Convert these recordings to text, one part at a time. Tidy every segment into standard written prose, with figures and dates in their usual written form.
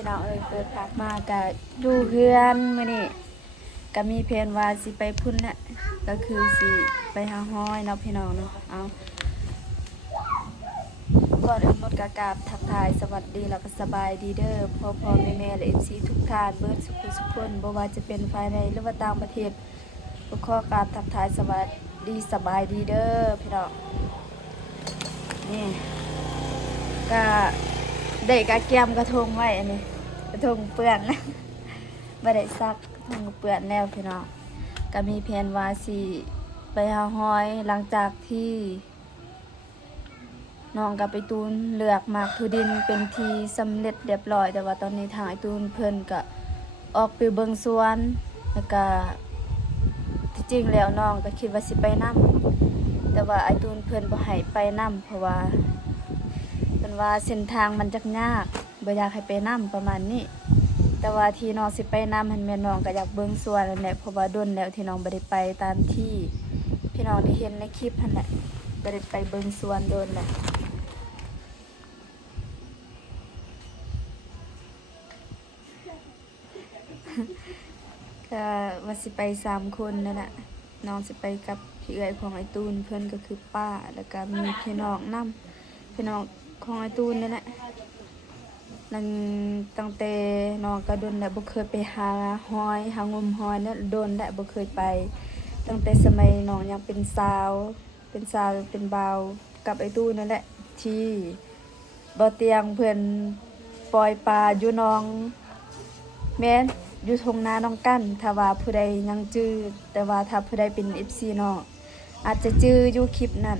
พี่น้องเปิดปากมากับดูเพื่อนมื้อนี้ก็มีแผนว่าสิไปพุ่นแหละก็คือสิไปหาห้อยเนาะพี่น้องเนาะเอาก่อนอื่นหมดกราบทักทายสวัสดีแล้วก็สบายดีเด้อพ่อแม่และ FC ทุกท่านเบิดสุขสุขคนบ่ว่าจะเป็นภายในหรือว่าต่างประเทศขอกราบทักทายสวัสดีสบายดีเด้อพี่น้องนี่ก็ได้กะแกมกระทงไว้อันนี้กระทงเปื้อนแล้วไม่ได้ซักกระทงเปื้อนแล้วพี่น้องก็มีแผนว่าสิไปหาห้อยหลังจากที่น้องกับไปตูนเลือกหมากทุดินเป็นทีสำเร็จเรียบร้อยแต่ว่าตอนนี้ทางไอตูนเพิ่นก็ออกไปเบิ่งสวนแล้วก็ที่จริงแล้วน้องก็คิดว่าสิไปนำแต่ว่าไอตูนเพิ่นบ่ให้ไปนำเพราะว่าเพิ่นว่าเส้นทางมันจักยากบ่อยากให้ไปนำประมาณนี้แต่ว่าที่น้องสิไปนำหั่นแม่น้องก็อยากเบิ่งสวนนั่นแหละเพราะว่าโดนแล้วที่น้องบ่ได้ไปตามที่พี่น้องได้เห็นในคลิปหั่นแหละบ่ได้ไปเบิ่งสวนโดนแหละก็ว่าสิไป3 คนนั่นแหละน้องสิไปกับพี่เอื้อยของไอตูนเพื่อนก็คือป้าแล้วก็มีพี่น้องนํพี่น้องของไอตูนนั่นแหละนั่นตั้งแต่น้องก็โดนแล้วบ่เคยไปหาหอยหางมหอยเนี่ยโดนแล้วบ่เคยไปตั้งแต่สมัยน้องยังเป็นสาวเป็นบ่าวกับไอตูนนั่นแหละที่บ่เตียงเพิ่นปล่อยปลาอยู่หนองแม่นอยู่ทงนาน้องกั้นถ้าว่าผู้ใดยังจื้อแต่ว่าถ้าผู้ใดเป็น FC น้องอาจจะจื้ออยู่คลิปนั้น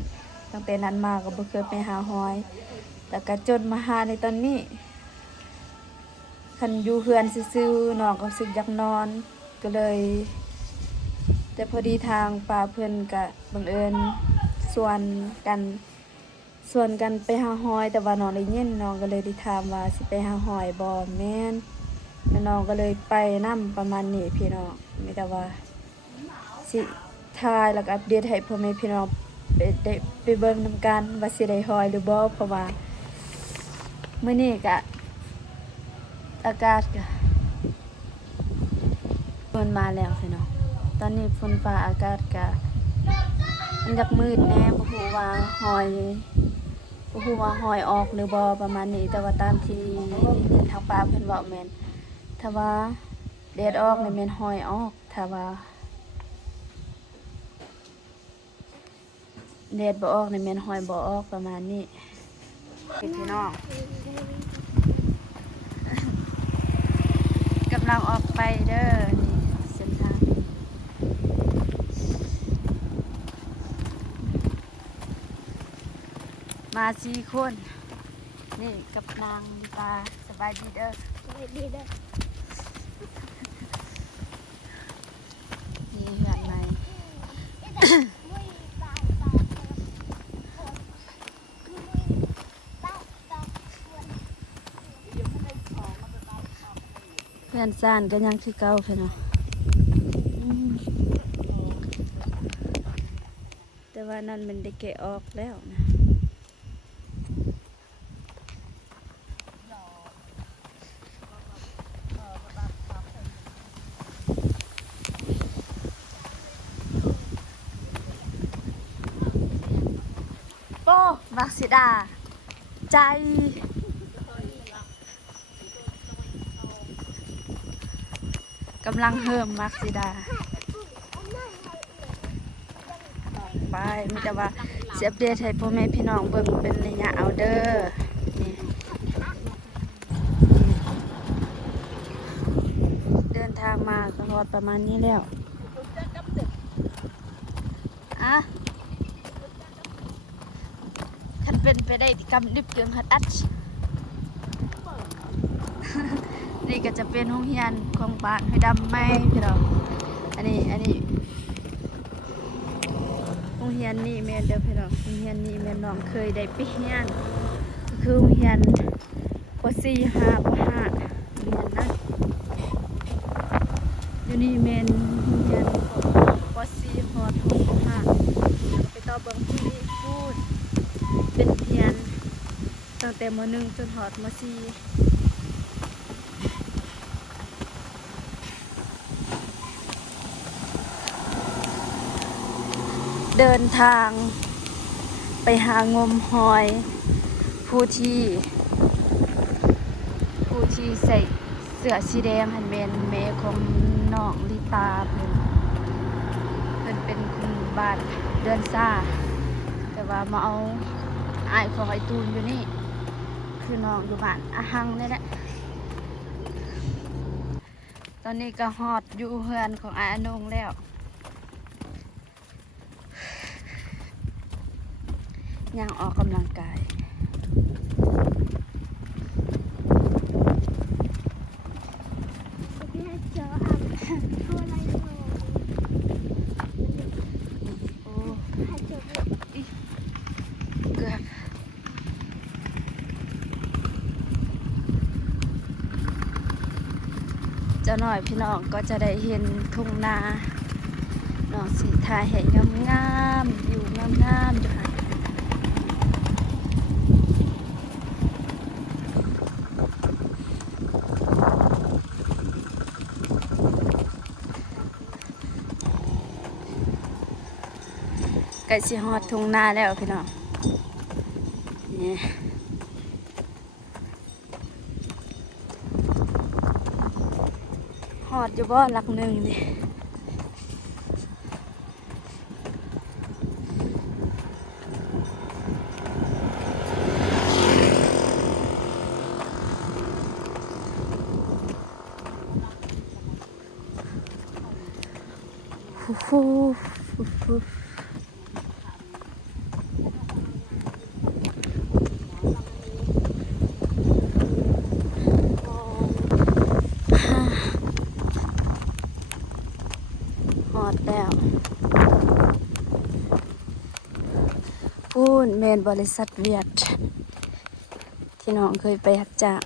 ตั้งแต่นั้นมาก็บ่เคยไปหาหอยแล้วก็จนมาหาในตอนนี้คันอยู่เฮือนซื่อๆน้องก็รู้สึกอยากนอนก็เลยแต่พอดีทางป้าเพิ่นก็บังเอิญชวนกันไปหาหอยแต่ว่าน้องได้ยินน้องก็เลยได้ถามว่าสิไปหาหอยบ่แม่นแล้วน้องก็เลยไปนำประมาณนี้พี่น้องมีแต่ว่าสิถ่ายแล้วก็อัปเดตให้พ่อแม่พี่น้องไปเบิ่งนำกันว่าสิได้หอยหรือบ่เพราะว่ามื้อนี้ก็อากาศก็ฝนมาแล้วพี่น้องตอนนี้ฝนฟ้าอากาศก็มันอยากมืดแน่บ่ฮู้ว่าหอยออกหรือบ่ประมาณนี้แต่ว่าตามที่ทางป้าเพิ่นเว้าแม่นถ้าว่าแดดออกนี่แม่นหอยออกถ้าว่าแดดบ่ออกนี่แม่นหอยบ่ออกประมาณนี้พี่น้องกำลังออกไปเด้อนี่เส้นทางมา4 คนนี่กับนางตาสบายดีเด้อสบายดีเด้อนี่เหือนใหม่เพื่อนซ่านก็ยังคือเก่าเพิ่นเนาะแต่ว่านั่นมันได้แกะออกแล้วนะโป้มักสิดาใจกำลังเฮิมมักสิดาไปมีแต่ว่าเสียบเดทให้พ่อแม่พี่น้องเบิ่งเป็นระยะเอาเด้อนี่เดินทางมาก็ฮอดประมาณนี้แล้วอ่ะคันเป็นไปได้กำดิบเกิงหัดอัด นี่ก็จะเป็นห้องเรียนของบ้านให้ดำไม่พี่น้องอันนี้ห้องเรียนนี่แม่เด้อพี่น้องห้องเรียนนี่แม่น้องเคยได้ไปเรียนคือห้องเรียนป .4 5 ป .5 เรียนนะอยู่นี่แม่นห้องเรียนป .4 ฮอดป .5 ไปต่อเบิ่งที่นี่พูดเป็นเรียนตั้งแต่ม .1 จนฮอดม .4 เดินทางไปหางมหอยผู้ที่ใส่เสื้อสีแดงหันเป็นแม่ของน้องลิตาเพิ่นเป็นคนบ้านเดือนซ่าแต่ว่ามาเอาอ้ายของไอ้ตูนอยู่นี่คือน้องอยู่บ้านอาหังนี่แหละตอนนี้ก็ฮอดอยู่เฮือนของอ้ายอนงแล้วยังออกกำลังกายเกือบเจ้าหน่อยพี่น้องก็จะได้เห็นทุ่งนาน้องสีทาเห็นงามๆอยู่งามๆอยู่ค่ะใกล้สิฮอดทุ่งนาแล้วพี่น้องนี่ฮอดอยู่บ่หลักหนึ่งนี่ฟูฟูฮอดแล้วพูนเมนบริษัทเวียดที่น้องเคยไปรับจ้าง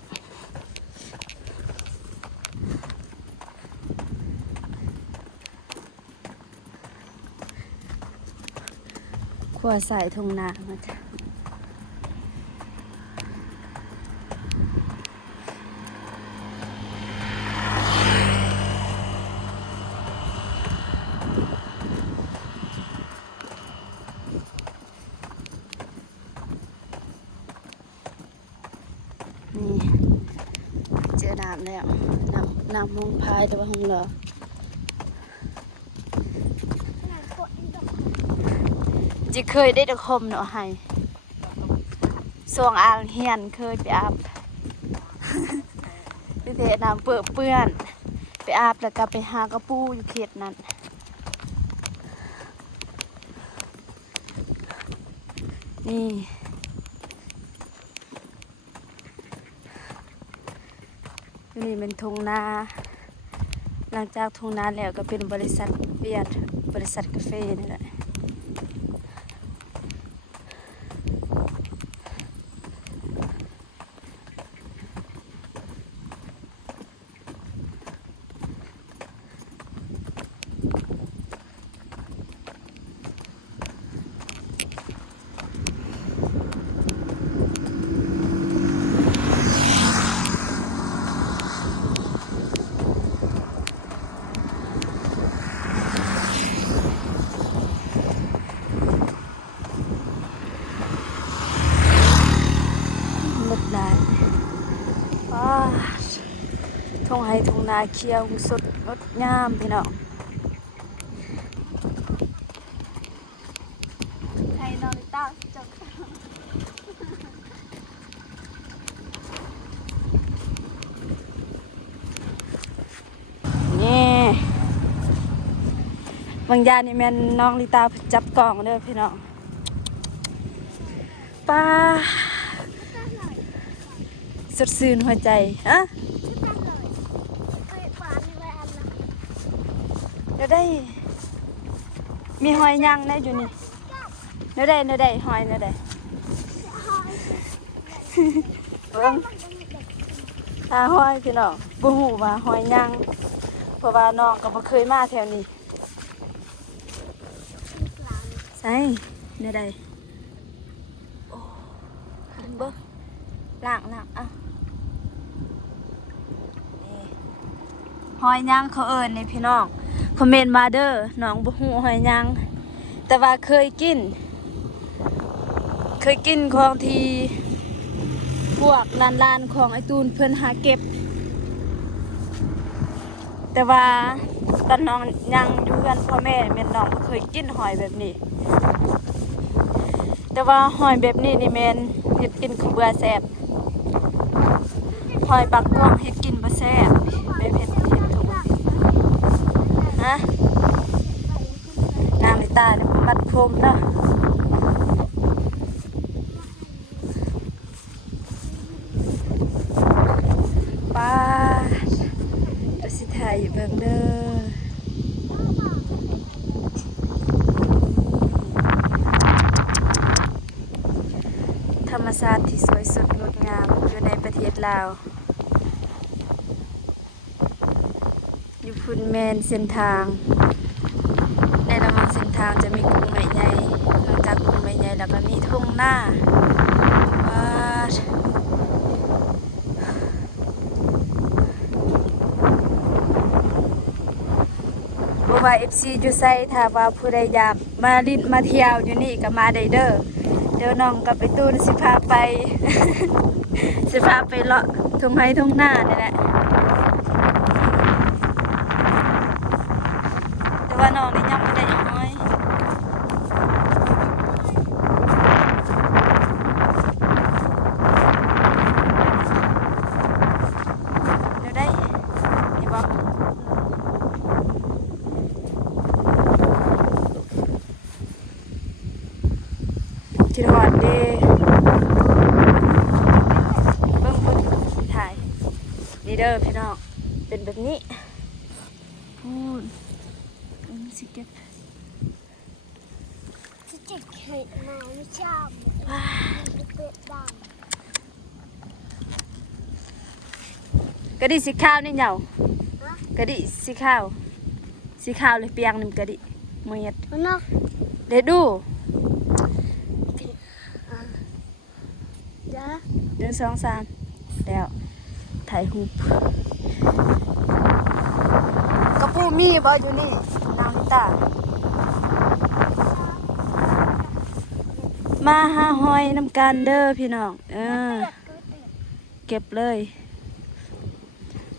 ขั้วสายทุ่งนามาจ้ะนี่เจอน้ำแล้วน้ำมงพายแต่ว่าห้องเราจิเคยได้ตะคมเนาะให้สวงอ่างเฮียนเคยไปอาบไปเทน้ำเปื้อนไปอาบแล้วก็ไปหากระปูอยู่เขตนั้นนี่นี่เป็นทุ่งนาหลังจากทุ่งนาแล้วก็เป็นบริษัทเวียดบริษัทกาแฟนี่แหละมุดนาว้าทุ่งไห้ทุ่งนาเขียวสดงดงามพี่น้องไทยนอริต้าจบนี่บางยานี่แม่นน้องลิตาจับกล่องเด้อพี่น้องป้าสดชื่นหัวใจฮะเดี๋ยวได้มีหอยยังได้อยู่นี่เดี๋ยวได้หอยเดี๋ยวได้เบิ่งหาหอยพี่น้องบ่ฮู้ว่าหอยยังเพราะว่าน้องก็บ่เคยมาแถวนี้ใช่เดี๋ยวได้โอ้เบิ่งล้างอ่ะหอยย่างเขาเอิญนี่พี่น้องคอมเมนต์มาเด้อน้องบ่ฮู้หอยย่างแต่ แต่ว่าเคยกินของที่พวกร้านของไอตูนเพิ่นหาเก็บแต่ว่าตอนน้องยังอยู่กันพ่อแม่แม่น้องเคยกินหอยแบบนี้แต่ว่าหอยแบบนี้นี่แม่นเฮ็ดกินคือเบื่อแซ่บหอยปักม่วงเฮ็ดกินบ่แซ่บแบบเฮ็ดถูกฮะน้ำในตาเนี่ยมัดพรมเนาะป้าดูสิถ่ายอยู่เบิ่งเด้อธรรมชาติที่สวยสดงดงามอยู่ในประเทศลาวอยู่พุ่นแมนเส้นทางในระหว่างเส้นทางจะมีกรุงใหม่ใหญ่หลังจากกรุงใหม่ใหญ่แล้วก็มีทุ่งหน้าบ่ว่า FC อยู่ไสถ้าว่าผู้ใดอยากมาลิ้นมาเที่ยวอยู่นี่ก็มาได้เด้อเดี๋ยวน้องกับไปตูนสิพาไป สิพาไปเลาะทุ่งไร่ทุ่งนานี่แหละแต่ว่าน้องนี่ยังไม่ได้น้อยเดี๋ยวได้นี่บอกคิดฮอดเด้เบิ่งพุ่นถ่ายนี่เด้อพี่น้องเป็นแบบนี้พูดสิเก็บจะเจ็บเห็ดมาไม่ชอบมันเป็ดดำกะดิสีขาวนี่เหนียวกะดิสีขาวเลยเปียงนี่มันกะดิเมียด มันนอก เดี๋ยวดู จ้ะ 1 2 3แล้วถ่ายรูปกระปูมีบ่อยู่นี่นางนิตามาหาหอยน้ำกันเด้อพี่น้องเก็บเลย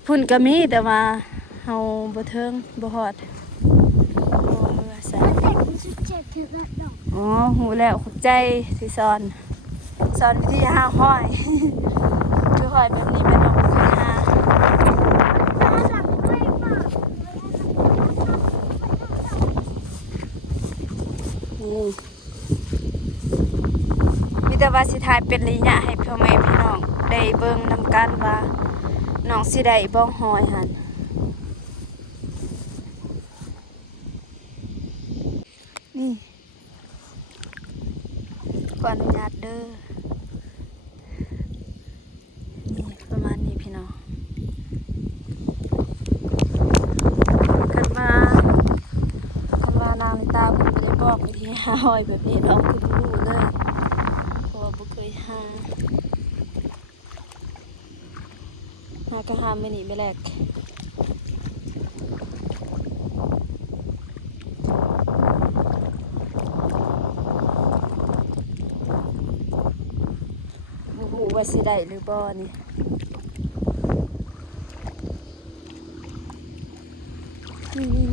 พุ่นก็มีแต่ว่าเฮาบ่เทิงบ่ฮอดโอ้เมื่อใส่ มันเด็กมันจะเจ็บถึงระดับ อ๋อหูแล้วขอบใจสิสอนวิธีหาหอย คือหอยแบบนี้เป็นของเคยหามีแต่ว่าสิทายเป็นระยะให้พ่อแม่พี่น้องได้เบิ่งนำกันว่าน้องสิได้บ่หอยหั่นนี่ขออนุญาตเด้อนี่ประมาณนี้พี่น้องคันว่านางตาเพิ่นบ่ได้บอกวิธีหาหอยแบบนี้น้องคือบ่รู้เลยเพราะว่าบ่เคยหาก็หามื้อนี้ไม่แลกบ่ฮู้ว่าสิได้หรือบ่นี่นี่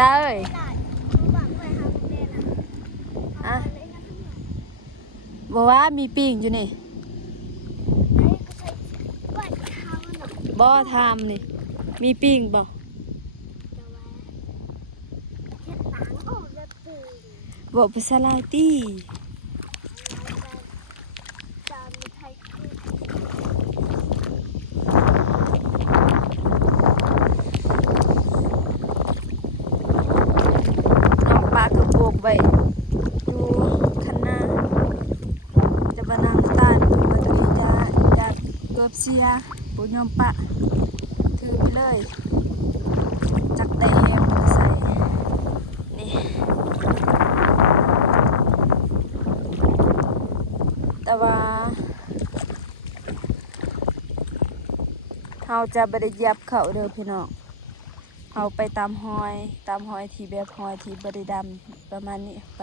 ตาเอ้ยอะบอกว่ามีปิ่งอยู่นี่บ่ทำนี่มีปิ่งบ่บอกภาษาลาวติไว้ดูคันหน้าจะบานางตาลมาตัวนี้จะเกือบเสียปุยอมปะถือไปเลยจักได้แฮมมาใส่นี่แต่ว่า จะบ่ได้เหยียบเขาเด้อพี่น้องเฮาไปตามหอยที่แบบหอยที่บ่ได้ดำประมาณนี้ไป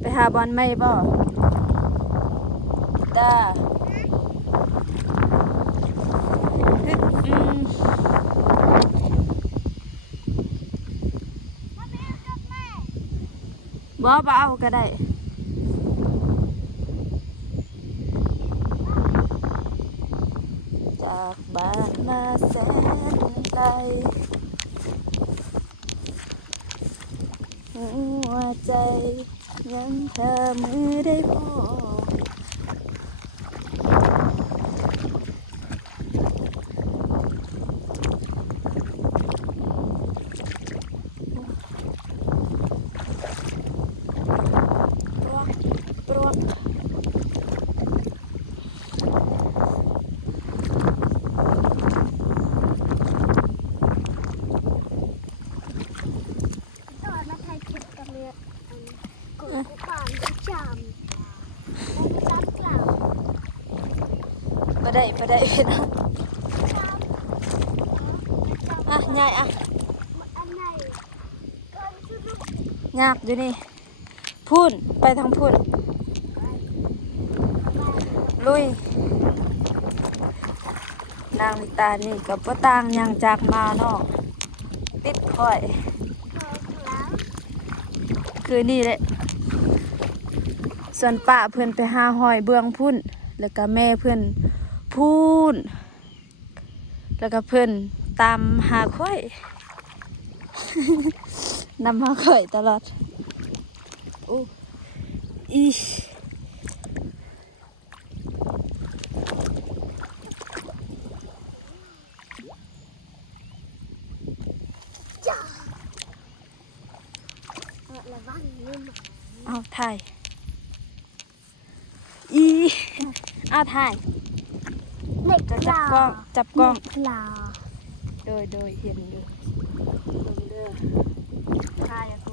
ไปหาบอลไหมบ่ตาบ่เอาก็ได้จากบ้านมาแสนไกลหัวใจยังเธอมือได้พอปรวกตอนมาถ่ายคลิปกับเมียกดกูก่อนไม่จำแล้วก็รับกล่าว บ่ได้พี่น้องอ่ะยายอ่ะ อันไหนก่อนชุดลูก ยากอยู่นี่พุ่นไปทางพุ่นลุยนางลิตานี่กับป้าต่างหยังจากมาเนาะติดข่อย ครั้ง คือนี่แหละส่วนป้าเพื่อนไปหาหอยเบื้องพุ่นแล้วก็แม่เพื่อนพูนแล้วก็เพื่อนตามหาข่อย นำหาข่อยตลอดอู้อีจ้าระวังนี่หมา เอาถ่ายอีเอาถ่าย เด็ก จะ ป จั ลา บกล้องจับกล้อง ปลา โดยเห็นอยู่เบิ่งเด้อถ่ายอะโก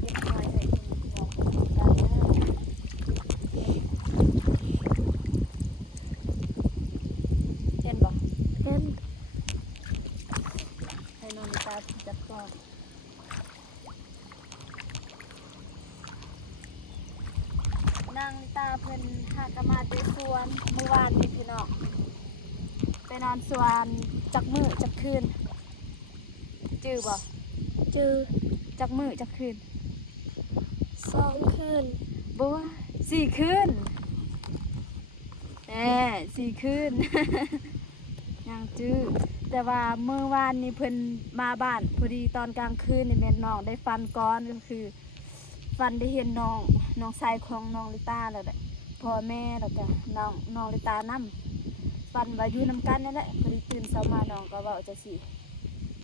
เก็บหอยให้เพิ่นบอกกันเด้อเห็นบ่ เต็ม ให้น้องนิตาจับกล้องนางนิตาเพิ่นหากะมาไปสวนเมื่อวานนี่พี่น้องไปนอนสวนจักมื้อจักคืนจื้อบ่ จือ จักมื้อจักคืน 2 คืน บัว4 คืน4 คืน ยังจื้อแต่ว่าเมื่อวานนี้เพิ่นมาบ้านพอดีตอนกลางคืนนี่แม่น้องได้ฟันก้อนก็คือฟันได้เห็นน้องชายของน้องลิตาแล้วแหละพ่อแม่แล้วก็น้องลิตานำฟันว่าอยู่นำกันนั่นแหละพอดีตื่นเช้ามาน้องก็เว้าจังซี่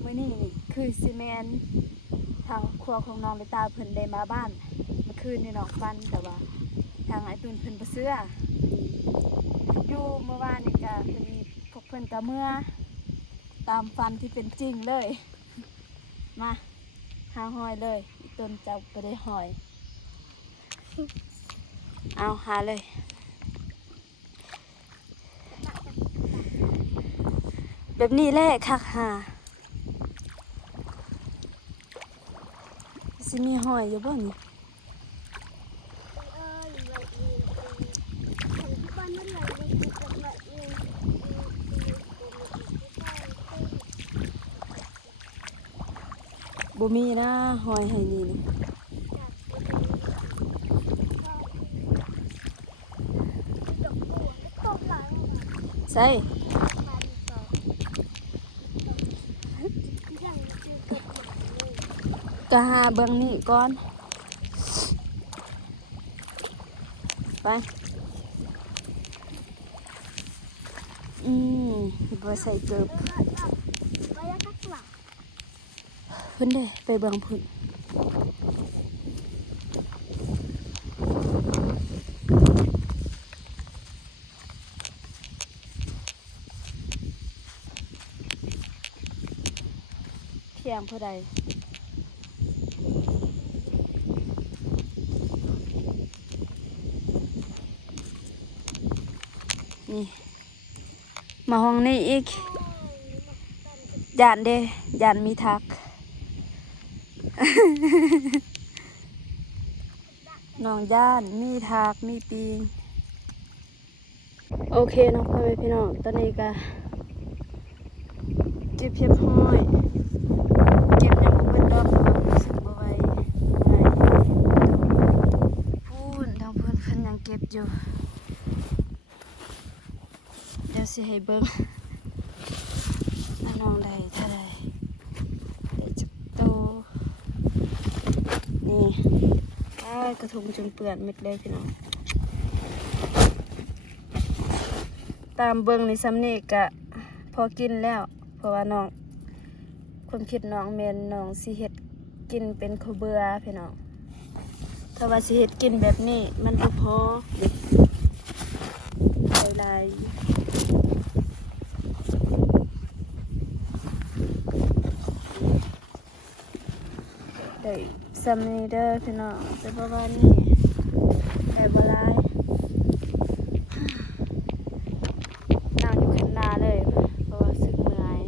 มื้อนี้นี่คือสิแม่นทางครัวของน้องลิตาเพิ่นได้มาบ้านเมื่อคืนนี่น้องฟันแต่ว่าทางไอ้ตุนเพิ่นบ่เชื่ออยู่เมื่อวานนี่ก็พอดีพวกเพิ่นก็เมื่อตามฟันที่เป็นจริงเลย มาหาหอยเลยอีต้นจะไปได้หอย เอาหาเลย แบบนี้แหละคักหาสิมีหอยอยู่บ่นี่ แบบนี้ฉันที่บ้านนั่นแหละมีกับแบบนี้ บ่มีนะหอยให้นี่นะ ดอกบัวตกหลัง ใส่ มาดีต่อยังจือกับแบบนี้ ก็หาเบิ่งนี่ก่อนไปบ่ใส่เกือบ ไปแล้วก็กลับ เพิ่นเด้ไปเบิ่งเพิ่น สียงผู้ใดนี่มาห้องนี้อีกยานเด้ยานมีทัก น้องย่านมีทักมีปีงโอเคน้องพ่อแม่พี่น้องตอนนี้ก็เก็บเพียบห้อยเก็บยังบ่เบิดดอกรู้สึกบ่ไหวพูนทางเพิ่นยังเก็บอยู่เดี๋ยวสิให้เบิ่งว่าน้องได้เท่าใดได้จักโตนี่กระทงจนเปื้อนหมดเลยพี่น้องตามเบิ่งในซ้ำนี่ก็พอกินแล้วเพราะว่าน้องความคิดน้องแม่นน้องสิเฮ็ดกินเป็นข้าวเบื่อพี่น้องถ้าว่าสิเฮ็ดกินแบบนี้มันบ่พอหลายได้ซ้ำนี่เด้อพี่น้องจะประมาณนี้ได้บ่หลายนั่งอยู่ข้างหน้าเลยเพราะว่าสึกเมื่อย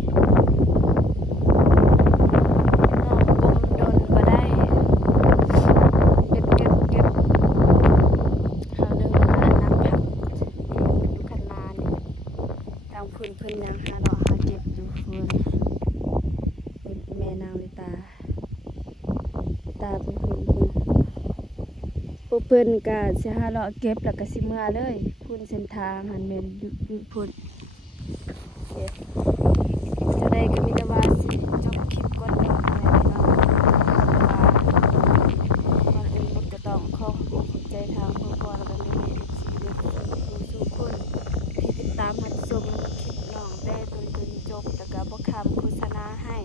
น้องก้มดนบ่ได้เก็บเฮาเดินมานั่งพักอยู่ข้างหน้านี่ทางเพิ่นยังหาเลาะหาเก็บอยู่เพิ่นแม่นางลิตาเป็นเพิ่นก็สิหาเลาะเก็บแล้วก็สิเมื่อเลยพุ่นเส้นทางหันแม่นอยู่พุ่นจะได้ก็มีแต่ว่าสิจบคลิปก่อนเด้อแม่พี่น้องก่อนอื่นหมดก็ต้องขอขอบใจทางพ่อแล้วก็แม่ FC ทุกคนที่ติดตามรับชมคลิปน้องได้จนจบแล้วก็บ่คำโฆษณาให้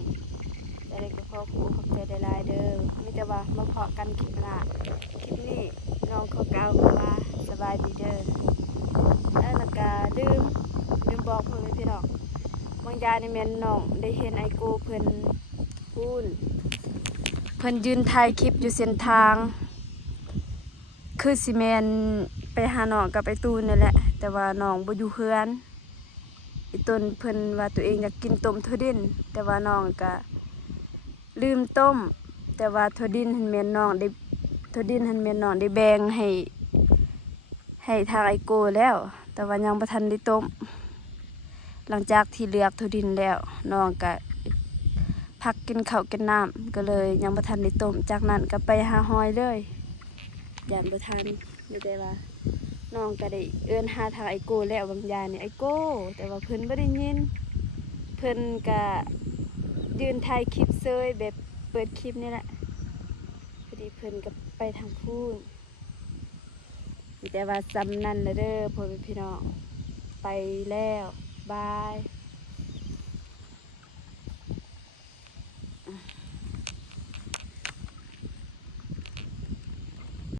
จะได้ก็ขอขอบใจหลายๆเด้อมีแต่ว่ามาเพาะกันคลิปหน้าคลิปนี้น้องขอกล่าวคำว่าสบายดีเด้อแล้วก็ลืมบอกเพิ่นไว้พี่น้องบางยาในแม่นน้องได้เห็นไอโก้เพิ่นพูนเพิ่นยืนถ่ายคลิปอยู่เส้นทางคือสิแม่นไปหาน้องกับไอตูนนี่แหละแต่ว่าน้องบ่อยู่เฮือนไอต้นเพิ่นว่าตัวเองอยากกินต้มถั่วดินแต่ว่าน้องก็ลืมต้มแต่ว่าถั่วดินหันแม่นน้องได้แบ่งให้ทางไอโก้แล้วแต่ว่ายังบ่ทันได้ต้มหลังจากที่เลือกถั่วดินแล้วน้องก็พักกินข้าวกินน้ำก็เลยยังบ่ทันได้ต้มจากนั้นก็ไปหาหอยเลยย่านบ่ทันไม่ได้ว่าน้องก็ได้เอิ้นหาทางไอโก้แล้วบางยานี่ไอโก้แต่ว่าเพิ่นบ่ได้ยินเพิ่นก็ยืนถ่ายคลิปเซยแบบเปิดคลิปนี่แหละพอดีเพิ่นก็ไปทางพูนมีแต่ว่าซ้ำนั่นแหละเด้อพ่อแม่พี่น้องไปแล้วบาย